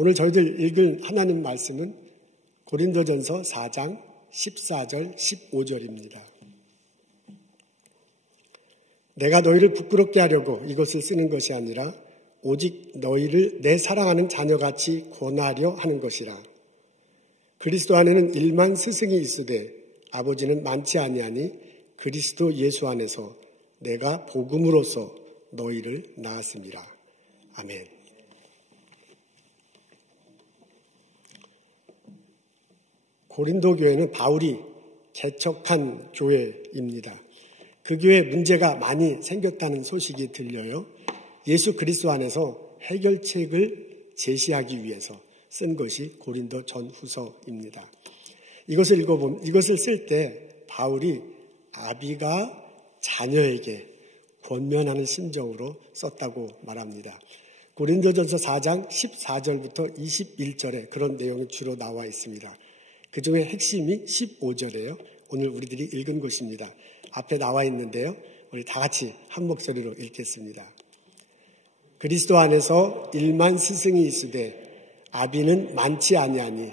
오늘 저희들 읽을 하나님 말씀은 고린도전서 4장 14절 15절입니다. 내가 너희를 부끄럽게 하려고 이것을 쓰는 것이 아니라 오직 너희를 내 사랑하는 자녀같이 권하려 하는 것이라. 그리스도 안에는 1만 스승이 있으되 아버지는 많지 아니하니 그리스도 예수 안에서 내가 복음으로써 너희를 낳았습니다. 아멘. 고린도 교회는 바울이 개척한 교회입니다. 그 교회에 문제가 많이 생겼다는 소식이 들려요. 예수 그리스도 안에서 해결책을 제시하기 위해서 쓴 것이 고린도 전후서입니다. 이것을 쓸 때 바울이 아비가 자녀에게 권면하는 심정으로 썼다고 말합니다. 고린도전서 4장 14절부터 21절에 그런 내용이 주로 나와 있습니다. 그 중에 핵심이 15절이에요. 오늘 우리들이 읽은 것입니다. 앞에 나와 있는데요. 우리 다 같이 한 목소리로 읽겠습니다. 그리스도 안에서 1만 스승이 있으되 아비는 많지 아니하니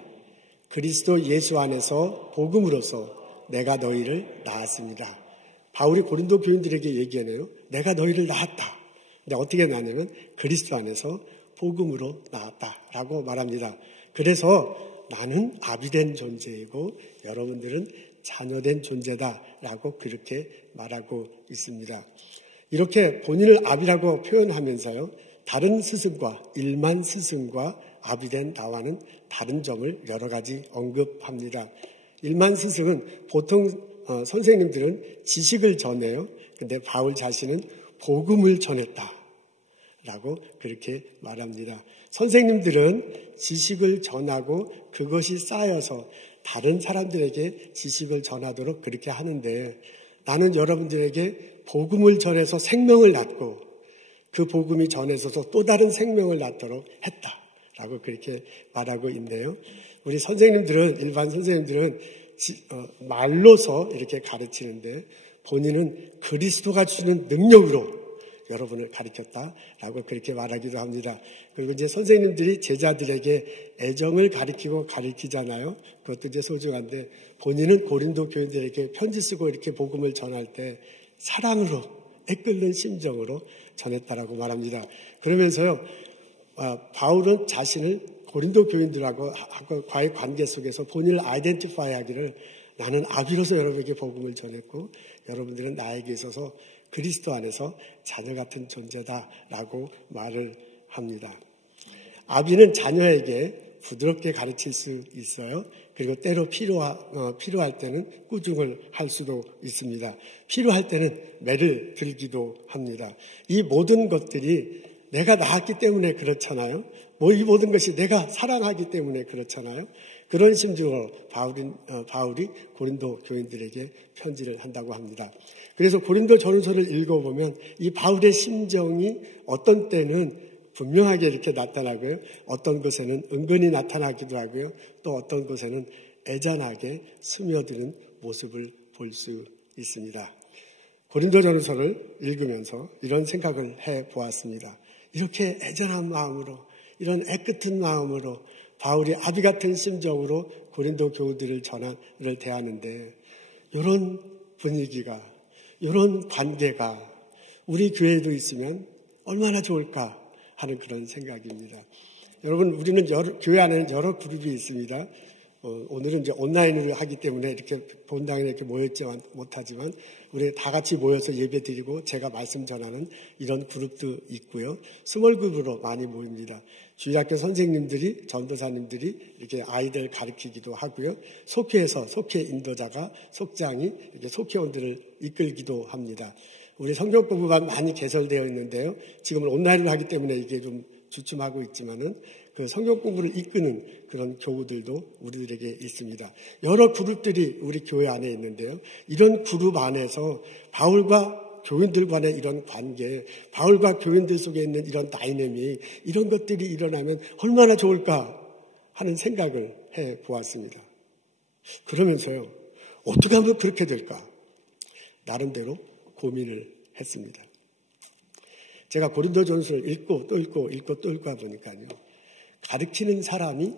그리스도 예수 안에서 복음으로써 내가 너희를 낳았습니다. 바울이 고린도 교인들에게 얘기하네요. 내가 너희를 낳았다. 근데 어떻게 낳냐면 그리스도 안에서 복음으로 낳았다라고 말합니다. 그래서 나는 아비된 존재이고 여러분들은 자녀된 존재다라고 그렇게 말하고 있습니다. 이렇게 본인을 아비라고 표현하면서요. 다른 스승과 1만 스승과 아비된 나와는 다른 점을 여러 가지 언급합니다. 1만 스승은 보통 선생님들은 지식을 전해요. 근데 바울 자신은 복음을 전했다라고 그렇게 말합니다. 선생님들은 지식을 전하고 그것이 쌓여서 다른 사람들에게 지식을 전하도록 그렇게 하는데 나는 여러분들에게 복음을 전해서 생명을 낳고 그 복음이 전해서도 또 다른 생명을 낳도록 했다라고 그렇게 말하고 있네요. 우리 선생님들은 일반 선생님들은 말로서 이렇게 가르치는데 본인은 그리스도가 주는 능력으로 여러분을 가르쳤다라고 그렇게 말하기도 합니다. 그리고 이제 선생님들이 제자들에게 애정을 가르치잖아요. 그것도 이제 소중한데 본인은 고린도 교인들에게 편지 쓰고 이렇게 복음을 전할 때 사랑으로 애끓는 심정으로 전했다라고 말합니다. 그러면서요, 바울은 자신을 고린도 교인들하고의 관계 속에서 본인을 아이덴티파이 하기를 나는 아비로서 여러분에게 복음을 전했고 여러분들은 나에게 있어서 그리스도 안에서 자녀 같은 존재다라고 말을 합니다. 아비는 자녀에게 부드럽게 가르칠 수 있어요. 그리고 때로 필요할 때는 꾸중을 할 수도 있습니다. 필요할 때는 매를 들기도 합니다. 이 모든 것들이 내가 낳았기 때문에 그렇잖아요. 이 모든 것이 내가 사랑하기 때문에 그렇잖아요. 그런 심정으로 바울이 고린도 교인들에게 편지를 한다고 합니다. 그래서 고린도 전후서를 읽어보면 이 바울의 심정이 어떤 때는 분명하게 이렇게 나타나고요. 어떤 곳에는 은근히 나타나기도 하고요. 또 어떤 곳에는 애잔하게 스며드는 모습을 볼 수 있습니다. 고린도 전후서를 읽으면서 이런 생각을 해보았습니다. 이렇게 애잔한 마음으로 이런 애틋한 마음으로 바울이 아비 같은 심정으로 고린도 교우들을 대하는데 이런 분위기가 이런 관계가 우리 교회에도 있으면 얼마나 좋을까 하는 그런 생각입니다. 여러분 우리는 교회 안에는 여러 그룹이 있습니다. 오늘은 이제 온라인으로 하기 때문에 이렇게 본당에 이렇게 모였지 못하지만 우리 다 같이 모여서 예배 드리고 제가 말씀 전하는 이런 그룹도 있고요. 스몰 그룹으로 많이 모입니다. 주일학교 선생님들이 전도사님들이 이렇게 아이들 가르치기도 하고요. 속회 인도자가 속장이 이렇게 속회원들을 이끌기도 합니다. 우리 성경 공부가 많이 개설되어 있는데요. 지금은 온라인으로 하기 때문에 이게 좀 주춤하고 있지만은 그 성경 공부를 이끄는 그런 교우들도 우리들에게 있습니다. 여러 그룹들이 우리 교회 안에 있는데요. 이런 그룹 안에서 바울과 교인들 간의 이런 관계, 바울과 교인들 속에 있는 이런 다이내믹, 이런 것들이 일어나면 얼마나 좋을까 하는 생각을 해보았습니다. 그러면서요, 어떻게 하면 그렇게 될까? 나름대로 고민을 했습니다. 제가 고린도전서를 읽고 또 읽고 보니까요. 가르치는 사람이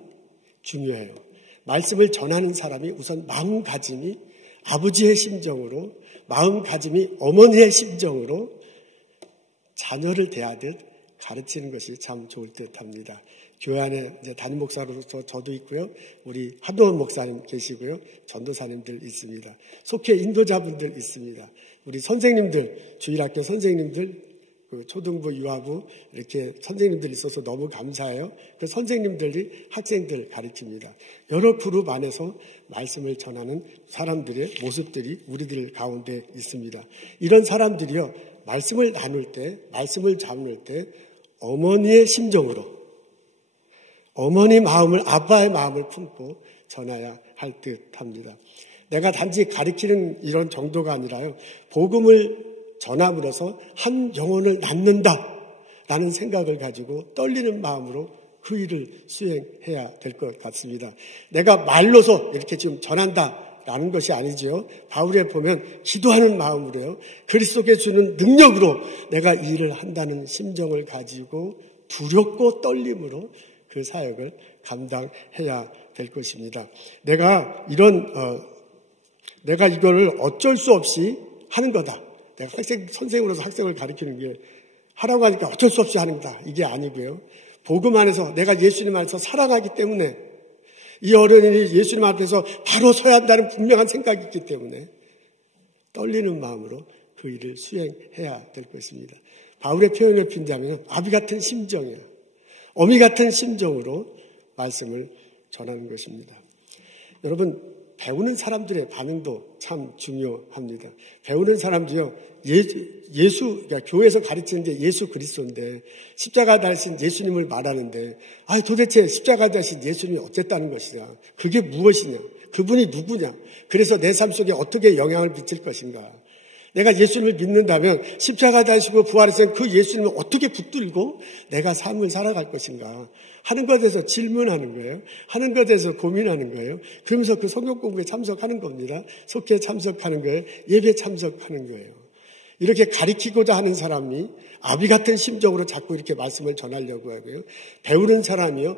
중요해요. 말씀을 전하는 사람이 우선 마음가짐이 아버지의 심정으로, 마음가짐이 어머니의 심정으로 자녀를 대하듯 가르치는 것이 참 좋을 듯 합니다. 교회 안에 이제 담임 목사로서 저도 있고요. 우리 하도원 목사님 계시고요. 전도사님들 있습니다. 속해 인도자분들 있습니다. 우리 선생님들, 주일학교 선생님들, 그 초등부, 유아부 이렇게 선생님들 있어서 너무 감사해요. 그 선생님들이 학생들 가르칩니다. 여러 그룹 안에서 말씀을 전하는 사람들의 모습들이 우리들 가운데 있습니다. 이런 사람들이요, 말씀을 나눌 때, 말씀을 나눌 때 어머니의 심정으로, 어머니 마음을, 아빠의 마음을 품고 전해야 할 듯합니다. 내가 단지 가르치는 이런 정도가 아니라요, 복음을 전함으로써 한 영혼을 낳는다라는 생각을 가지고 떨리는 마음으로 그 일을 수행해야 될 것 같습니다. 내가 말로서 이렇게 지금 전한다라는 것이 아니죠. 바울에 보면 기도하는 마음으로요, 그리스도께 주는 능력으로 내가 이 일을 한다는 심정을 가지고 두렵고 떨림으로 그 사역을 감당해야 될 것입니다. 내가 이거를 어쩔 수 없이 하는 거다. 내가 선생으로서 학생을 가르치는 게 하라고 하니까 어쩔 수 없이 하는 거다. 이게 아니고요. 복음 안에서 내가 예수님 안에서 사랑하기 때문에, 이 어른이 예수님 앞에서 바로 서야 한다는 분명한 생각이 있기 때문에 떨리는 마음으로 그 일을 수행해야 될 것입니다. 바울의 표현을 빈다면 아비 같은 심정이에요. 어미 같은 심정으로 말씀을 전하는 것입니다. 여러분, 배우는 사람들의 반응도 참 중요합니다. 배우는 사람도요, 그러니까 교회에서 가르치는 게 예수 그리스도인데, 십자가 달신 예수님을 말하는데, 도대체 십자가 달신 예수님이 어쨌다는 것이냐? 그게 무엇이냐? 그분이 누구냐? 그래서 내 삶 속에 어떻게 영향을 미칠 것인가? 내가 예수님을 믿는다면 십자가 달시고 부활하신 그 예수님을 어떻게 붙들고 내가 삶을 살아갈 것인가 하는 것에 대해서 질문하는 거예요. 하는 것에 대해서 고민하는 거예요. 그러면서 그 성경 공부에 참석하는 겁니다. 속회에 참석하는 거예요. 예배에 참석하는 거예요. 이렇게 가르치고자 하는 사람이 아비 같은 심정으로 자꾸 이렇게 말씀을 전하려고 하고요. 배우는 사람이요,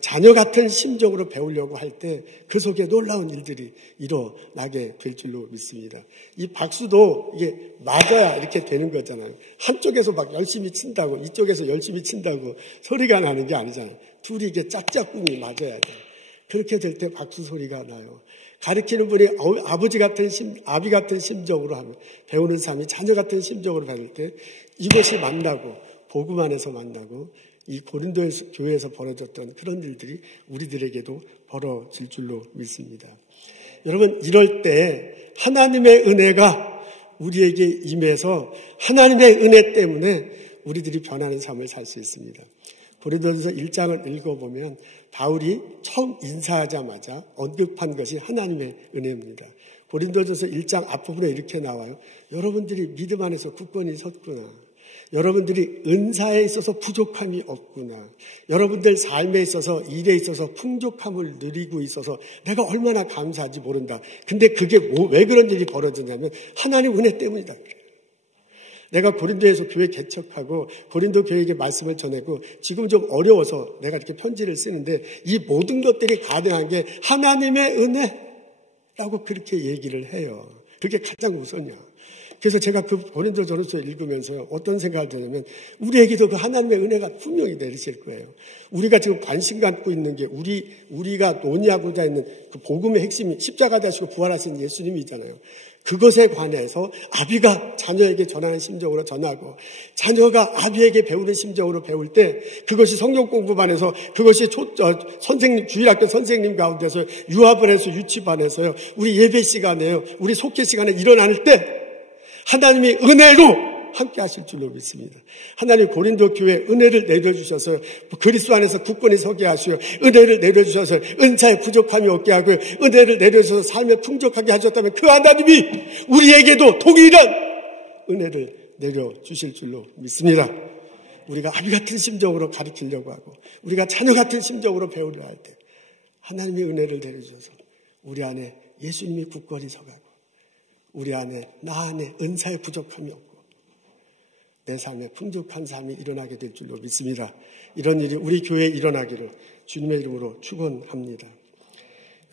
자녀 같은 심정으로 배우려고 할 때 그 속에 놀라운 일들이 일어나게 될 줄로 믿습니다. 이 박수도 이게 맞아야 이렇게 되는 거잖아요. 한쪽에서 막 열심히 친다고, 이쪽에서 열심히 친다고 소리가 나는 게 아니잖아요. 둘이 이게 짝짝꿍이 맞아야 돼요. 그렇게 될 때 박수 소리가 나요. 가르치는 분이 아비 같은 심정으로 하면, 배우는 사람이 자녀 같은 심정으로 배울 때 이것이 만나고, 복음 안에서 만나고, 이 고린도 교회에서 벌어졌던 그런 일들이 우리들에게도 벌어질 줄로 믿습니다. 여러분, 이럴 때 하나님의 은혜가 우리에게 임해서 하나님의 은혜 때문에 우리들이 변하는 삶을 살 수 있습니다. 고린도전서 1장을 읽어보면 바울이 처음 인사하자마자 언급한 것이 하나님의 은혜입니다. 고린도전서 1장 앞부분에 이렇게 나와요. 여러분들이 믿음 안에서 굳건히 섰구나. 여러분들이 은사에 있어서 부족함이 없구나. 여러분들 삶에 있어서, 일에 있어서 풍족함을 누리고 있어서 내가 얼마나 감사한지 모른다. 근데 그게 왜 그런 일이 벌어지냐면 하나님 은혜 때문이다. 내가 고린도에서 교회 개척하고 고린도 교회에게 말씀을 전하고 지금 좀 어려워서 내가 이렇게 편지를 쓰는데 이 모든 것들이 가능한 게 하나님의 은혜라고 그렇게 얘기를 해요. 그게 가장 우선이야. 그래서 제가 그 고린도전서 읽으면서 어떤 생각을 드냐면 우리에게도 그 하나님의 은혜가 분명히 내리실 거예요. 우리가 지금 관심 갖고 있는 게 우리가 논의하고자 있는 그 복음의 핵심이 십자가 되시고 부활하신 예수님이잖아요. 그것에 관해서 아비가 자녀에게 전하는 심정으로 전하고 자녀가 아비에게 배우는 심정으로 배울 때 그것이 성경 공부반에서 그것이 선생님, 주일학교 선생님 가운데서 유아반에서 유치반에서요, 우리 예배 시간에요, 우리 속회 시간에 일어날 때 하나님이 은혜로 함께 하실 줄로 믿습니다. 하나님 고린도 교회에 은혜를 내려주셔서 그리스도 안에서 굳건히 서게 하시고 은혜를 내려주셔서 은사에 부족함이 없게 하고 은혜를 내려주셔서 삶에 풍족하게 하셨다면 그 하나님이 우리에게도 동일한 은혜를 내려주실 줄로 믿습니다. 우리가 아비 같은 심정으로 가르치려고 하고 우리가 자녀 같은 심정으로 배우려 할 때 하나님이 은혜를 내려주셔서 우리 안에 예수님이 굳건히 서가고 우리 안에, 나 안에 은사의 부족함이 없고 내 삶에 풍족한 삶이 일어나게 될 줄로 믿습니다. 이런 일이 우리 교회에 일어나기를 주님의 이름으로 축원합니다.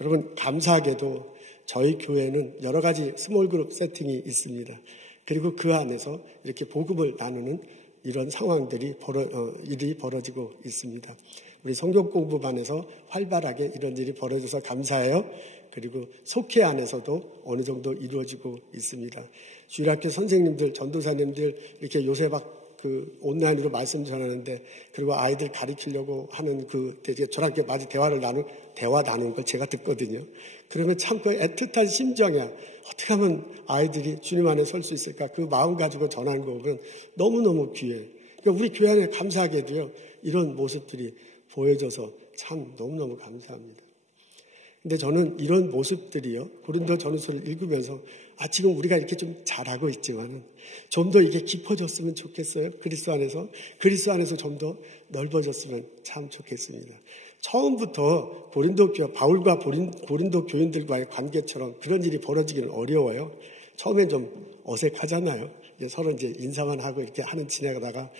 여러분, 감사하게도 저희 교회는 여러 가지 스몰그룹 세팅이 있습니다. 그리고 그 안에서 이렇게 복음을 나누는 이런 상황들이 일이 벌어지고 있습니다. 우리 성경 공부반에서 활발하게 이런 일이 벌어져서 감사해요. 그리고 속회 안에서도 어느 정도 이루어지고 있습니다. 주일학교 선생님들, 전도사님들 이렇게 요새 막 온라인으로 말씀 전하는데, 그리고 아이들 가르치려고 하는 저랑 이렇게 마주 대화 나누는 걸 제가 듣거든요. 그러면 참 그 애틋한 심정이야. 어떻게 하면 아이들이 주님 안에 설 수 있을까? 그 마음 가지고 전하는 거 보면 너무너무 귀해. 그러니까 우리 교회 안에 감사하게도요, 이런 모습들이 보여져서 참 너무너무 감사합니다. 근데 저는 이런 모습들이요, 고린도 전후서를 읽으면서 지금 우리가 이렇게 좀 잘하고 있지만은 좀 더 이게 깊어졌으면 좋겠어요. 그리스도 안에서 좀 더 넓어졌으면 참 좋겠습니다. 처음부터 바울과 고린도 교인들과의 관계처럼 그런 일이 벌어지기는 어려워요. 처음엔 좀 어색하잖아요. 서로 이제 인사만 하고 이렇게 하는 지내다가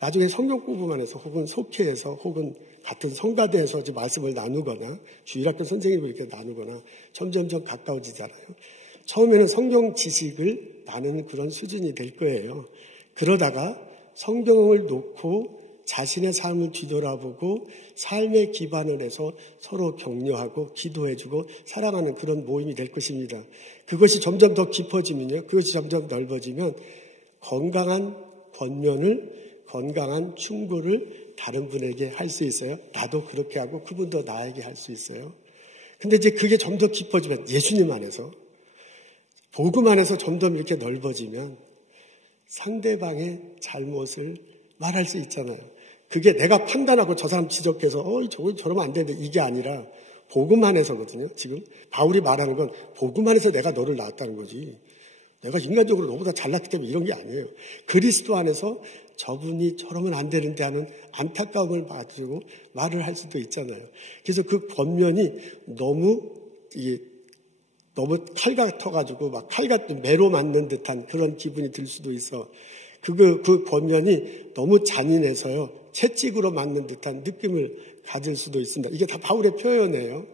나중에 성경 공부만 해서 혹은 속회에서 혹은 같은 성가대에서 말씀을 나누거나 주일학교 선생님을 이렇게 나누거나 점점점 가까워지잖아요. 처음에는 성경 지식을 나누는 그런 수준이 될 거예요. 그러다가 성경을 놓고 자신의 삶을 뒤돌아보고 삶의 기반을 해서 서로 격려하고 기도해주고 사랑하는 그런 모임이 될 것입니다. 그것이 점점 더 깊어지면요, 그것이 점점 넓어지면 건강한 권면을, 건강한 충고를 다른 분에게 할 수 있어요. 나도 그렇게 하고 그분도 나에게 할 수 있어요. 근데 이제 그게 좀 더 깊어지면 예수님 안에서, 복음 안에서 점점 이렇게 넓어지면 상대방의 잘못을 말할 수 있잖아요. 그게 내가 판단하고 저 사람 지적해서 저러면 안 되는데 이게 아니라 복음 안에서거든요. 지금 바울이 말하는 건 복음 안에서 내가 너를 낳았다는 거지. 내가 인간적으로 너보다 잘났기 때문에 이런 게 아니에요. 그리스도 안에서 저분이 저러면 안 되는데 하는 안타까움을 가지고 말을 할 수도 있잖아요. 그래서 그 권면이 너무 칼 같아가지고 칼 같은 매로 맞는 듯한 그런 기분이 들 수도 있어. 그 권면이 너무 잔인해서요, 채찍으로 맞는 듯한 느낌을 가질 수도 있습니다. 이게 다 바울의 표현이에요.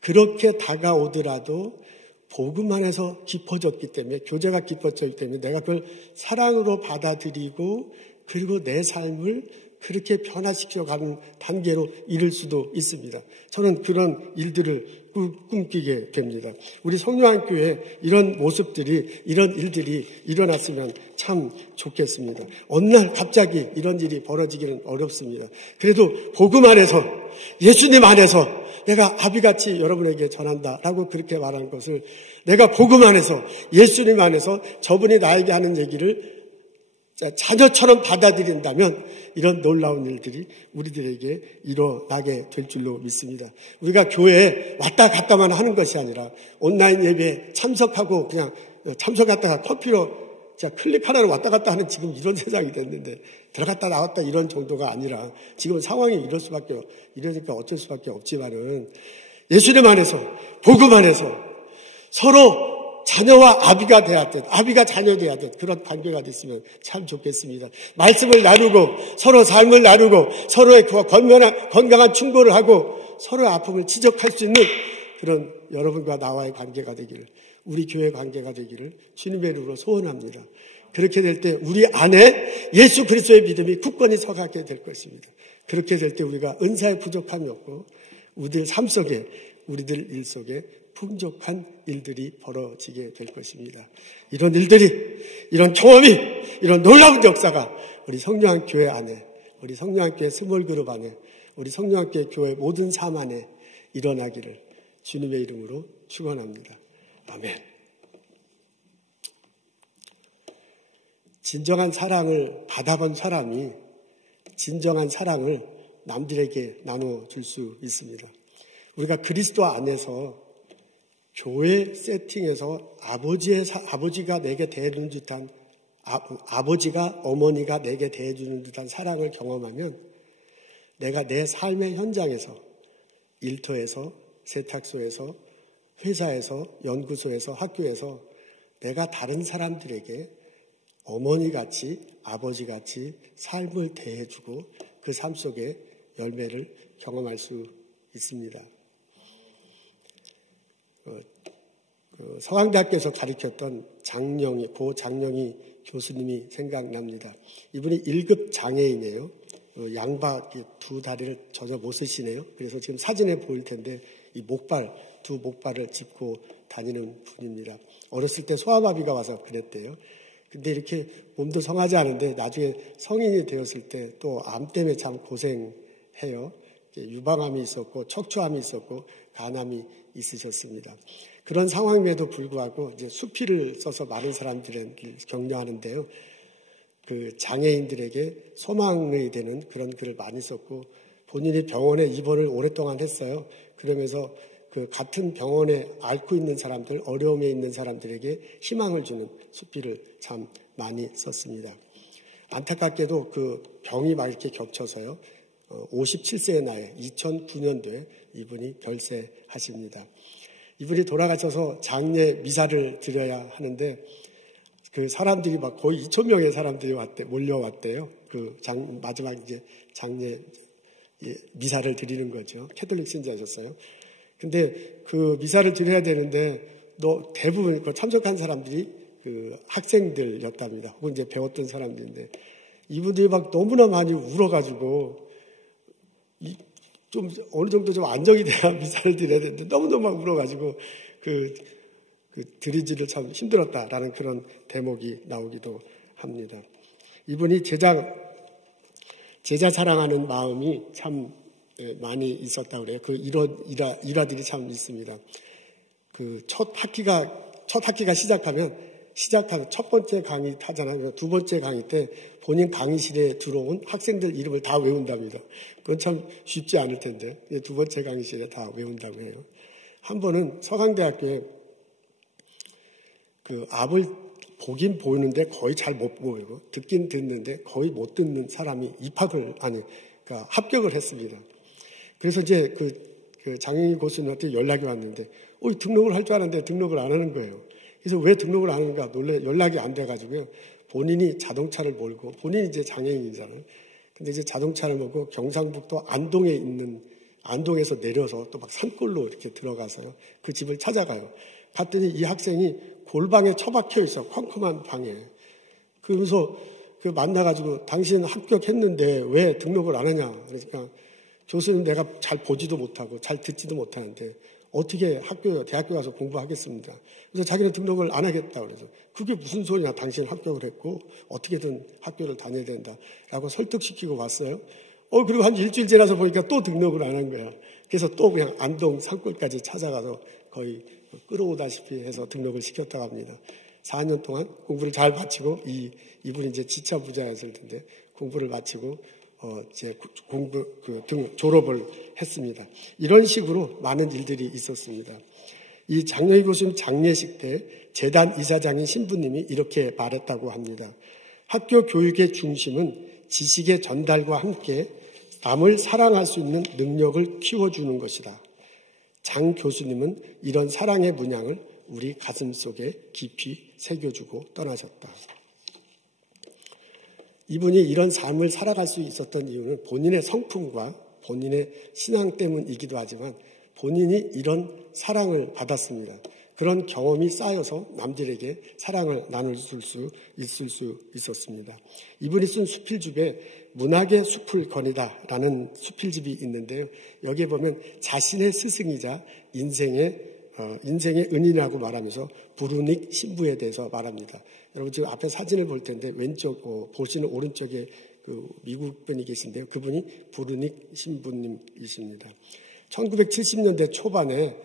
그렇게 다가오더라도 복음 안에서 깊어졌기 때문에, 교제가 깊어졌기 때문에 내가 그걸 사랑으로 받아들이고 그리고 내 삶을 그렇게 변화시켜가는 단계로 이를 수도 있습니다. 저는 그런 일들을 꿈꾸게 됩니다. 우리 성령교회에 이런 모습들이, 이런 일들이 일어났으면 참 좋겠습니다. 어느 날 갑자기 이런 일이 벌어지기는 어렵습니다. 그래도 복음 안에서, 예수님 안에서 내가 아비같이 여러분에게 전한다라고 그렇게 말한 것을 내가 복음 안에서, 예수님 안에서 저분이 나에게 하는 얘기를 자녀처럼 받아들인다면 이런 놀라운 일들이 우리들에게 일어나게 될 줄로 믿습니다. 우리가 교회에 왔다 갔다만 하는 것이 아니라 온라인 예배에 참석하고 그냥 참석했다가 커피로 클릭하라고 왔다 갔다 하는 지금 이런 세상이 됐는데, 들어갔다 나왔다 이런 정도가 아니라 지금은 상황이 이러니까 어쩔 수밖에 없지만은 예수님 안에서, 복음 안에서 서로 자녀와 아비가 되었듯, 아비가 자녀 되었듯 그런 관계가 됐으면 참 좋겠습니다. 말씀을 나누고 서로 삶을 나누고 서로의 건강한 충고를 하고 서로의 아픔을 지적할 수 있는 그런 여러분과 나와의 관계가 되기를, 우리 교회 관계가 되기를 주님의 이름으로 소원합니다. 그렇게 될 때 우리 안에 예수 그리스도의 믿음이 굳건히 서가게 될 것입니다. 그렇게 될 때 우리가 은사의 부족함이 없고 우리들 삶 속에, 우리들 일 속에 풍족한 일들이 벌어지게 될 것입니다. 이런 일들이, 이런 경험이, 이런 놀라운 역사가 우리 성령교회 안에, 우리 성령교회 스몰그룹 안에, 우리 성령교회 교회 모든 삶 안에 일어나기를 주님의 이름으로 축원합니다. 아멘. 진정한 사랑을 받아본 사람이 진정한 사랑을 남들에게 나눠줄 수 있습니다. 우리가 그리스도 안에서 교회 세팅에서 아버지가 내게 대해주는 듯한, 아버지가 어머니가 내게 대해주는 듯한 사랑을 경험하면 내가 내 삶의 현장에서, 일터에서, 세탁소에서, 회사에서, 연구소에서, 학교에서 내가 다른 사람들에게 어머니같이 아버지같이 삶을 대해주고 그 삶 속에 열매를 경험할 수 있습니다. 서강대학교에서 가르쳤던 고 장영희 교수님이 생각납니다. 이분이 1급 장애인이에요. 양바 두 다리를 전혀 못 쓰시네요. 그래서 지금 사진에 보일 텐데 이 두 목발을 짚고 다니는 분입니다. 어렸을 때 소아마비가 와서 그랬대요. 근데 이렇게 몸도 성하지 않은데 나중에 성인이 되었을 때 또 암 때문에 참 고생해요. 유방암이 있었고 척추암이 있었고 간암이 있으셨습니다. 그런 상황임에도 불구하고 이제 수필을 써서 많은 사람들을 격려하는데요. 그 장애인들에게 소망이 되는 그런 글을 많이 썼고 본인이 병원에 입원을 오랫동안 했어요. 그러면서 그 같은 병원에 앓고 있는 사람들, 어려움에 있는 사람들에게 희망을 주는 수필을 참 많이 썼습니다. 안타깝게도 그 병이 막 이렇게 겹쳐서요. 57세의 나이에 2009년도에 이분이 별세하십니다. 이분이 돌아가셔서 장례 미사를 드려야 하는데 그 사람들이 막 거의 2,000명의 사람들이 몰려왔대요. 마지막 이제 장례 미사를 드리는 거죠. 캐톨릭 신자셨어요. 근데 그 미사를 드려야 되는데 대부분 참석한 사람들이 그 학생들이었답니다. 혹은 이제 배웠던 사람들인데 이분들이 막 너무나 많이 울어가지고 좀 어느 정도 좀 안정이 돼야 미사를 드려야 되는데 너무너무 막 울어가지고 드리지를 참 힘들었다라는 그런 대목이 나오기도 합니다. 이분이 제자 사랑하는 마음이 참 많이 있었다고 그래요. 그 일화들이 참 있습니다. 그 첫 학기가 시작하면 첫 번째 강의 하잖아요. 두 번째 강의 때 본인 강의실에 들어온 학생들 이름을 다 외운답니다. 그건 참 쉽지 않을 텐데 두 번째 강의실에 다 외운다고 해요. 한 번은 서강대학교에 그 앞을 보긴 보이는데 거의 잘 못 보이고 듣긴 듣는데 거의 못 듣는 사람이 그러니까 합격을 했습니다. 그래서 이제 그 장영희 교수님한테 연락이 왔는데 등록을 할 줄 알았는데 등록을 안 하는 거예요. 그래서 왜 등록을 안 하는가 연락이 안 돼가지고요. 본인이 자동차를 몰고 본인이 이제 장애인이잖아요. 근데 이제 자동차를 몰고 경상북도 안동에서 내려서 또 막 산골로 이렇게 들어가서요. 그 집을 찾아가요. 봤더니 이 학생이 골방에 처박혀 있어. 컴컴한 방에. 그러면서 만나가지고 당신 합격했는데 왜 등록을 안 하냐. 그러니까 교수님 내가 잘 보지도 못하고 잘 듣지도 못하는데 어떻게 대학교 가서 공부하겠습니다. 그래서 자기는 등록을 안 하겠다. 그래서 그게 무슨 소리냐. 당신 합격을 했고 어떻게든 학교를 다녀야 된다라고 설득시키고 왔어요. 그리고 한 일주일 지나서 보니까 또 등록을 안 한 거야. 그래서 또 그냥 안동 산골까지 찾아가서 거의 끌어오다시피 해서 등록을 시켰다고 합니다. 4년 동안 공부를 잘 마치고 이분이 이제 지차 부자였을 텐데 공부를 마치고 이제 졸업을 했습니다. 이런 식으로 많은 일들이 있었습니다. 이 장영희 교수님 장례식 때 재단 이사장인 신부님이 이렇게 말했다고 합니다. 학교 교육의 중심은 지식의 전달과 함께 남을 사랑할 수 있는 능력을 키워주는 것이다. 장 교수님은 이런 사랑의 문양을 우리 가슴 속에 깊이 새겨주고 떠나셨다. 이분이 이런 삶을 살아갈 수 있었던 이유는 본인의 성품과 본인의 신앙 때문이기도 하지만 본인이 이런 사랑을 받았습니다. 그런 경험이 쌓여서 남들에게 사랑을 나눌 수 있었습니다. 이분이 쓴 수필집에 문학의 숲을 거니다라는 수필집이 있는데요. 여기에 보면 자신의 스승이자 인생의 은인이라고 말하면서 부르닉 신부에 대해서 말합니다. 여러분 지금 앞에 사진을 볼 텐데 보시는 오른쪽에 미국 분이 계신데요. 그분이 부르닉 신부님이십니다. 1970년대 초반에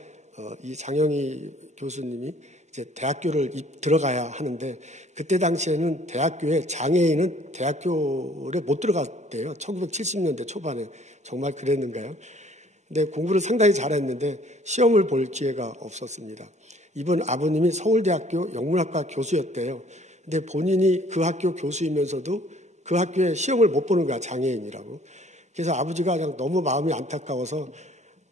이 장영희 교수님이 이제 대학교를 들어가야 하는데 그때 당시에는 대학교에 장애인은 대학교를 못 들어갔대요. 1970년대 초반에 정말 그랬는가요? 근데 공부를 상당히 잘했는데 시험을 볼 기회가 없었습니다. 이분 아버님이 서울대학교 영문학과 교수였대요. 근데 본인이 그 학교 교수이면서도 그 학교에 시험을 못 보는 거야, 장애인이라고. 그래서 아버지가 그냥 너무 마음이 안타까워서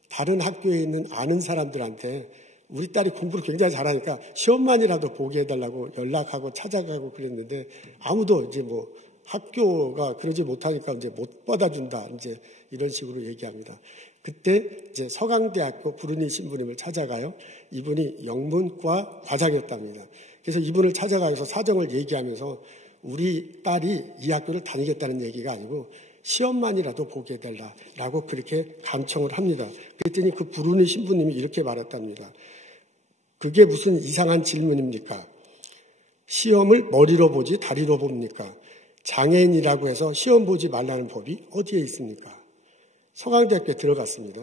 다른 학교에 있는 아는 사람들한테 우리 딸이 공부를 굉장히 잘하니까 시험만이라도 보게 해달라고 연락하고 찾아가고 그랬는데 아무도 이제 뭐 학교가 그러지 못하니까 이제 못 받아준다. 이제 이런 식으로 얘기합니다. 그때 이제 서강대학교 부르니 신부님을 찾아가요. 이분이 영문과 과장이었답니다. 그래서 이분을 찾아가서 사정을 얘기하면서 우리 딸이 이 학교를 다니겠다는 얘기가 아니고 시험만이라도 보게 해달라고 그렇게 간청을 합니다. 그랬더니 그 부르니 신부님이 이렇게 말했답니다. 그게 무슨 이상한 질문입니까? 시험을 머리로 보지 다리로 봅니까? 장애인이라고 해서 시험 보지 말라는 법이 어디에 있습니까? 서강대학교에 들어갔습니다.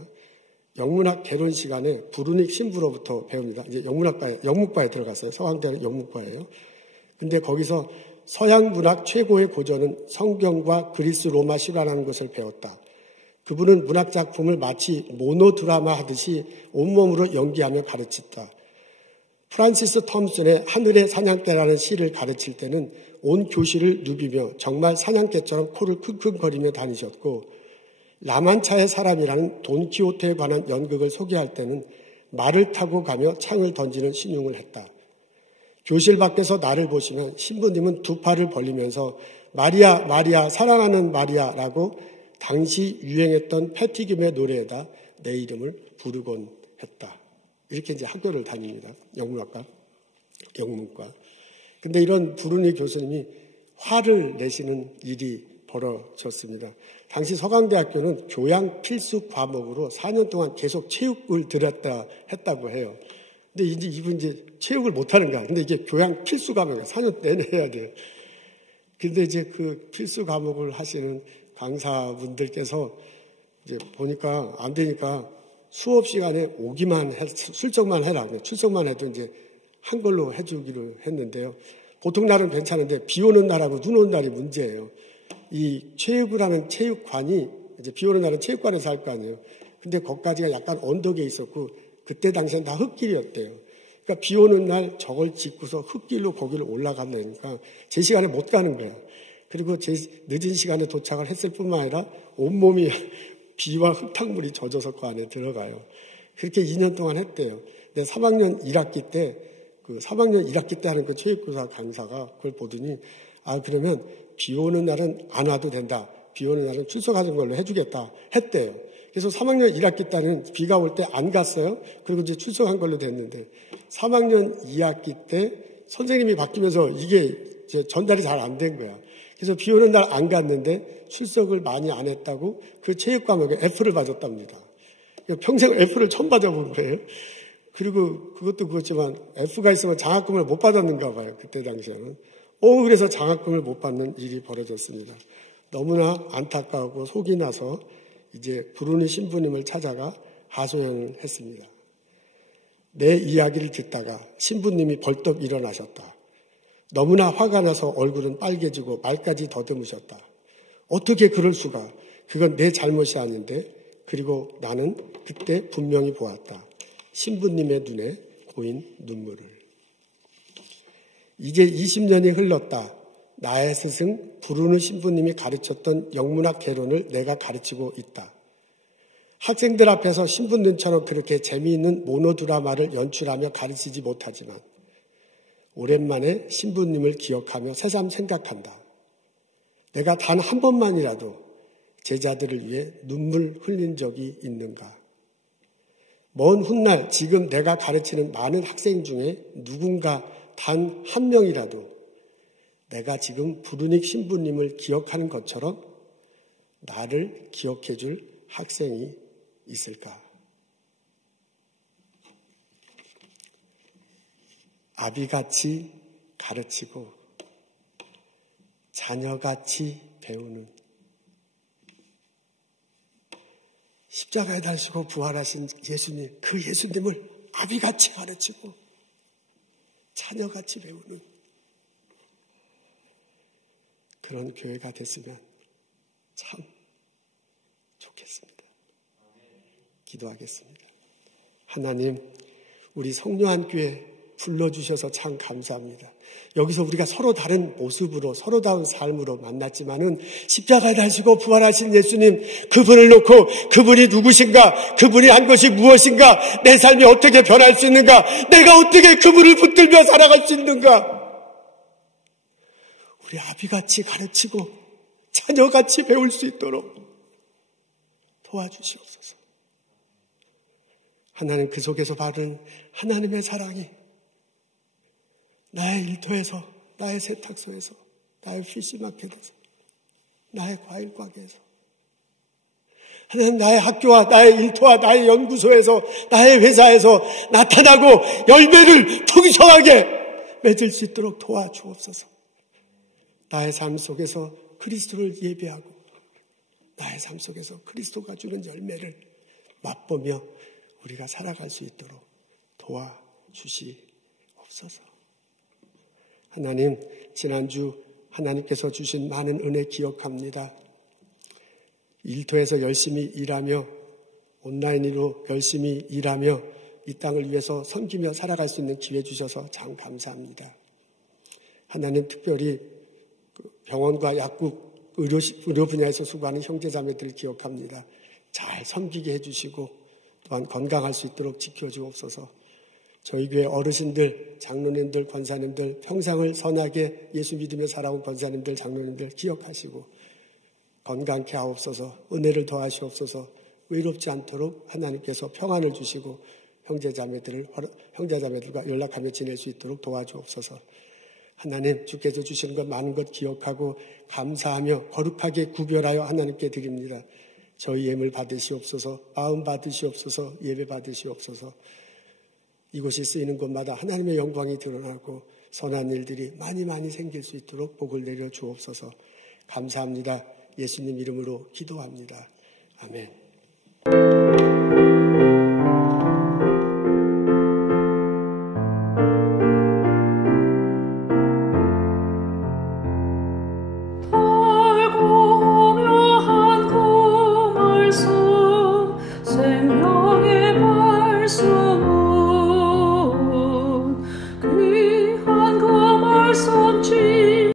영문학 개론 시간에 부르니 신부로부터 배웁니다. 이제 영문과에 들어갔어요. 서강대는 영문과예요. 근데 거기서 서양 문학 최고의 고전은 성경과 그리스 로마 실화라는 것을 배웠다. 그분은 문학 작품을 마치 모노드라마 하듯이 온몸으로 연기하며 가르쳤다. 프란시스 톰슨의 하늘의 사냥개라는 시를 가르칠 때는 온 교실을 누비며 정말 사냥개처럼 코를 킁킁거리며 다니셨고 라만차의 사람이라는 돈키호테에 관한 연극을 소개할 때는 말을 타고 가며 창을 던지는 신용을 했다. 교실 밖에서 나를 보시면 신부님은 두 팔을 벌리면서 마리아, 마리아, 사랑하는 마리아라고 당시 유행했던 패티김의 노래에다 내 이름을 부르곤 했다. 이렇게 이제 학교를 다닙니다. 영문과. 근데 이런 부르니 교수님이 화를 내시는 일이 벌어졌습니다. 당시 서강대학교는 교양 필수 과목으로 4년 동안 계속 체육을 들였다 했다고 해요. 근데 이제 이분 이제 체육을 못하는 거야. 근데 이게 교양 필수 과목이야. 4년 내내 해야 돼요. 근데 이제 그 필수 과목을 하시는 강사분들께서 이제 보니까 안 되니까 수업 시간에 오기만 출석만 해라. 출석만 해도 이제 한 걸로 해주기로 했는데요. 보통 날은 괜찮은데 비 오는 날하고 눈 오는 날이 문제예요. 이 체육을 하는 체육관이 이제 비 오는 날은 체육관에서 할 거 아니에요. 근데 거기까지가 약간 언덕에 있었고 그때 당시엔 다 흙길이었대요. 그러니까 비 오는 날 저걸 짚고서 흙길로 거기를 올라가려니까 제 시간에 못 가는 거예요. 그리고 제 늦은 시간에 도착을 했을 뿐만 아니라 온몸이 비와 흙탕물이 젖어서 그 안에 들어가요. 그렇게 2년 동안 했대요. 근데 3학년 1학기 때 하는 그 체육교사 강사가 그걸 보더니 그러면 비 오는 날은 안 와도 된다. 비 오는 날은 출석하는 걸로 해주겠다 했대요. 그래서 3학년 1학기 때는 비가 올 때 안 갔어요. 그리고 이제 출석한 걸로 됐는데 3학년 2학기 때 선생님이 바뀌면서 이게 이제 전달이 잘 안 된 거야. 그래서 비 오는 날 안 갔는데 출석을 많이 안 했다고 그 체육 과목에 F를 받았답니다. 평생 F를 처음 받아본 거예요. 그리고 그것도 그렇지만 F가 있으면 장학금을 못 받았는가 봐요. 그때 당시에는. 그래서 장학금을 못 받는 일이 벌어졌습니다. 너무나 안타까우고 속이 나서 이제 부르니 신부님을 찾아가 하소연을 했습니다. 내 이야기를 듣다가 신부님이 벌떡 일어나셨다. 너무나 화가 나서 얼굴은 빨개지고 말까지 더듬으셨다. 어떻게 그럴 수가? 그건 내 잘못이 아닌데. 그리고 나는 그때 분명히 보았다. 신부님의 눈에 고인 눈물을. 이제 20년이 흘렀다. 나의 스승 부르니 신부님이 가르쳤던 영문학 개론을 내가 가르치고 있다. 학생들 앞에서 신부님처럼 그렇게 재미있는 모노드라마를 연출하며 가르치지 못하지만 오랜만에 신부님을 기억하며 새삼 생각한다. 내가 단 한 번만이라도 제자들을 위해 눈물 흘린 적이 있는가? 먼 훗날 지금 내가 가르치는 많은 학생 중에 누군가 단 한 명이라도 내가 지금 부르니 신부님을 기억하는 것처럼 나를 기억해 줄 학생이 있을까? 아비같이 가르치고 자녀같이 배우는 십자가에 달리시고 부활하신 예수님, 그 예수님을 아비같이 가르치고 자녀같이 배우는 그런 교회가 됐으면 참 좋겠습니다. 기도하겠습니다. 하나님, 우리 성료한 교회 불러주셔서 참 감사합니다. 여기서 우리가 서로 다른 모습으로 서로 다른 삶으로 만났지만은 십자가에 달리시고 부활하신 예수님, 그분을 놓고 그분이 누구신가, 그분이 한 것이 무엇인가, 내 삶이 어떻게 변할 수 있는가, 내가 어떻게 그분을 붙들며 살아갈 수 있는가, 우리 아비같이 가르치고 자녀같이 배울 수 있도록 도와주시옵소서. 하나님, 그 속에서 받은 하나님의 사랑이 나의 일터에서, 나의 세탁소에서, 나의 피시마켓에서, 나의 과일 가게에서, 하나님, 나의 학교와 나의 일터와 나의 연구소에서, 나의 회사에서 나타나고 열매를 풍성하게 맺을 수 있도록 도와주옵소서. 나의 삶 속에서 그리스도를 예배하고 나의 삶 속에서 그리스도가 주는 열매를 맛보며 우리가 살아갈 수 있도록 도와주시옵소서. 하나님, 지난주 하나님께서 주신 많은 은혜 기억합니다. 일터에서 열심히 일하며 온라인으로 열심히 일하며 이 땅을 위해서 섬기며 살아갈 수 있는 기회 주셔서 참 감사합니다. 하나님, 특별히 병원과 약국, 의료 분야에서 수고하는 형제자매들을 기억합니다. 잘 섬기게 해주시고 또한 건강할 수 있도록 지켜주옵소서. 저희 교회 어르신들, 장로님들, 권사님들, 평생을 선하게 예수 믿으며 살아온 권사님들, 장로님들 기억하시고 건강케 하옵소서. 은혜를 더하시옵소서. 외롭지 않도록 하나님께서 평안을 주시고 형제자매들과 연락하며 지낼 수 있도록 도와주옵소서. 하나님, 주께서 주시는 것 많은 것 기억하고 감사하며 거룩하게 구별하여 하나님께 드립니다. 저희 예물 받으시옵소서. 마음 받으시옵소서. 예배 받으시옵소서. 이곳이 쓰이는 곳마다 하나님의 영광이 드러나고 선한 일들이 많이 생길 수 있도록 복을 내려 주옵소서. 감사합니다. 예수님 이름으로 기도합니다. 아멘. 달고 오묘한 그 말씀 생명